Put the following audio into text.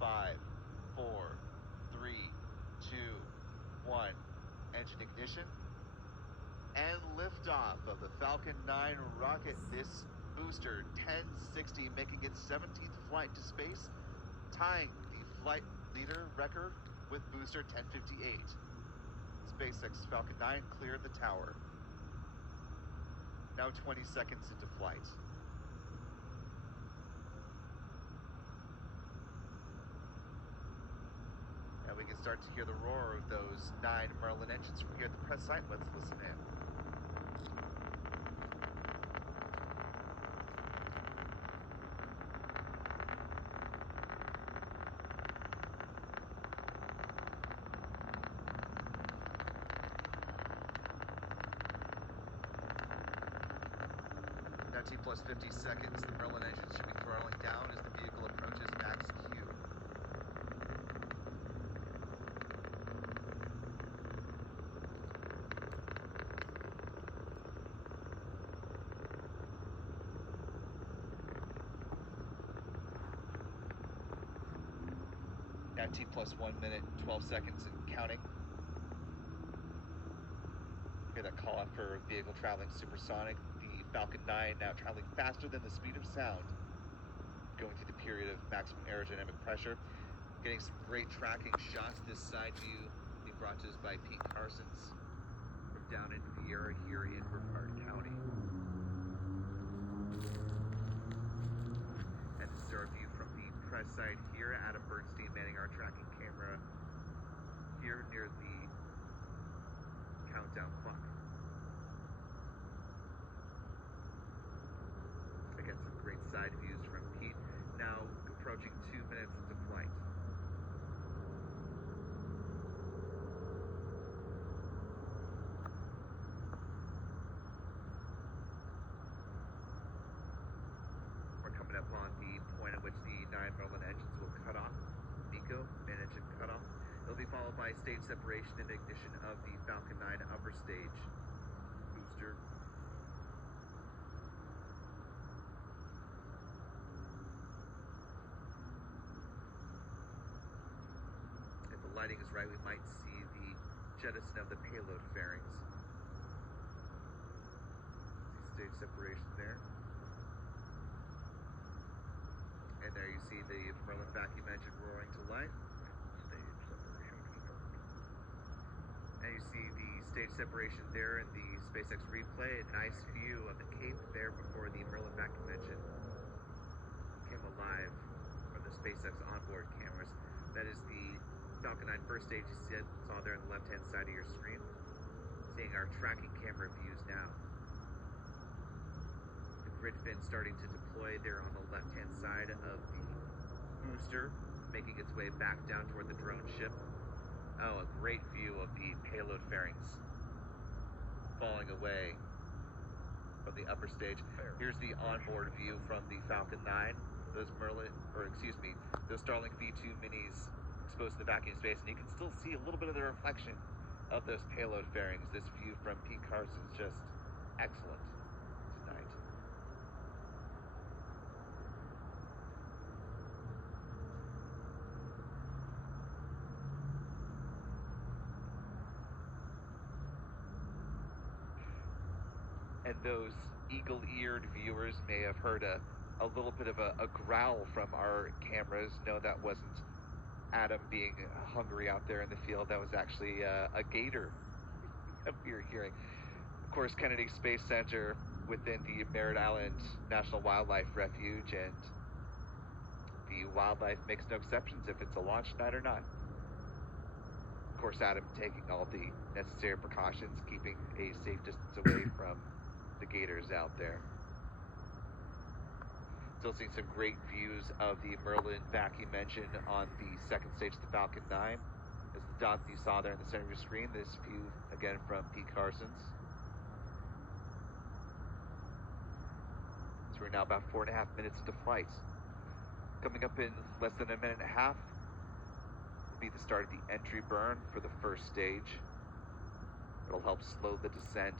5, 4, 3, 2, 1. Engine ignition. And liftoff of the Falcon 9 rocket. This booster, 1060, making its 17th flight to space, tying the flight leader record with booster 1058. SpaceX Falcon 9 cleared the tower. Now 20 seconds into flight. And we can start to hear the roar of those 9 Merlin engines from here at the press site. Let's listen in. Now T plus 50 seconds, the Merlin engine should be throttling down as the vehicle approaches max Q. Now T plus 1 minute, 12 seconds and counting. Hear that call out for a vehicle traveling supersonic. The Falcon 9 now traveling faster than the speed of sound, going through the period of maximum aerodynamic pressure. Getting some great tracking shots. This side view being brought to us by Pete Carsons from down into the air here in Brevard County. And this is our view from the press side here. Adam Bernstein manning our tracking camera here near the countdown clock. Again, some great side views from Pete. Now approaching 2 minutes into flight. We're coming up on the point at which the 9 Merlin engines will cut off. MECO, main engine cutoff. It'll be followed by stage separation and ignition of the Falcon 9 upper stage booster. If the lighting is right, we might see the jettison of the payload fairings. See stage separation there. And there you see the Merlin vacuum engine roaring to life. Stage separation confirmed. And you see the stage separation there in the SpaceX replay. A nice view of the Cape there before the Merlin vacuum engine came alive from the SpaceX onboard cameras. That is the Falcon 9 first stage you saw there on the left-hand side of your screen. Seeing our tracking camera views now. Grid fin starting to deploy there on the left-hand side of the booster, making its way back down toward the drone ship. Oh, a great view of the payload fairings falling away from the upper stage. Here's the onboard view from the Falcon 9. Those those Starlink V2 minis exposed to the vacuum space, and you can still see a little bit of the reflection of those payload fairings. This view from Pete Carsons is just excellent tonight. And those eagle-eared viewers may have heard a little bit of a growl from our cameras. No, that wasn't Adam being hungry out there in the field. That was actually a gator that we were hearing. Of course, Kennedy Space Center within the Merritt Island National Wildlife Refuge, and the wildlife makes no exceptions if it's a launch night or not. Of course, Adam taking all the necessary precautions, keeping a safe distance away from the gators out there. Still seeing some great views of the Merlin vacuum engine on the second stage of the Falcon 9. As the dot that you saw there in the center of your screen, this view again from Pete Carsons. So we're now about 4.5 minutes into flight. Coming up in less than a minute and a half will be the start of the entry burn for the first stage. It'll help slow the descent